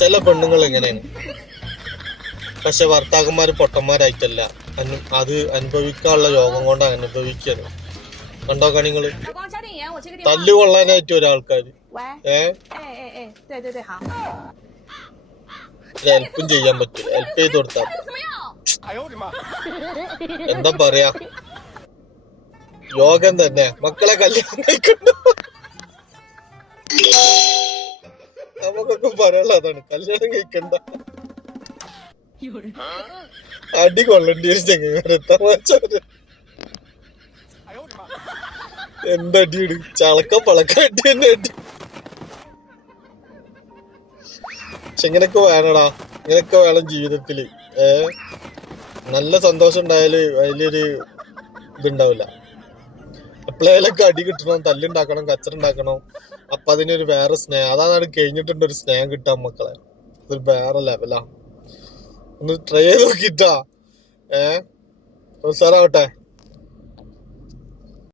ചില പെണ്ണുങ്ങൾ എങ്ങനെയാണ്, പക്ഷെ ഭർത്താക്കന്മാര് പൊട്ടന്മാരായിട്ടല്ല, അത് അനുഭവിക്കാനുള്ള യോഗം കൊണ്ട് അനുഭവിക്കാണ്. കണ്ടോ കണിങ്ങള് തല്ലു കൊള്ളാനായിട്ട് ഒരാൾക്കാര് ഹെൽപ്പും ചെയ്യാൻ പറ്റില്ല. ഹെൽപ്പ് ചെയ്ത് കൊടുത്താൽ എന്താ പറയാ, യോഗം തന്നെ. മക്കളെ കല്യാണം കഴിക്കണ്ട, നമുക്കൊക്കെ പറയാനുള്ള അതാണ്, കല്യാണം കഴിക്കണ്ട. അടി കൊള്ളേണ്ടി ഒരു ചെങ്ങന്മാരെ തമാശ. എന്തടിയിട്, ചളക്ക പളക്ക അടി തന്നെ അടി. പക്ഷെ ഇങ്ങനൊക്കെ വേണടാ, ഇങ്ങനൊക്കെ വേണം ജീവിതത്തില്. നല്ല സന്തോഷം ഉണ്ടായാല് അതിലൊരു ഇതുണ്ടാവില്ല. എപ്പോഴേലൊക്കെ അടി കിട്ടണം, തല്ലുണ്ടാക്കണം, കച്ചറുണ്ടാക്കണം. അപ്പൊ അതിനൊരു വേറെ സ്നേഹം, അതാണ് കഴിഞ്ഞിട്ടുണ്ട് ഒരു സ്നേഹം കിട്ടാൻ മക്കളെ. ഇതൊരു വേറെ ലെവലാ. ഒന്ന് ട്രൈ ചെയ്ത് നോക്കിട്ടാ. ഉസാറാവട്ടെ.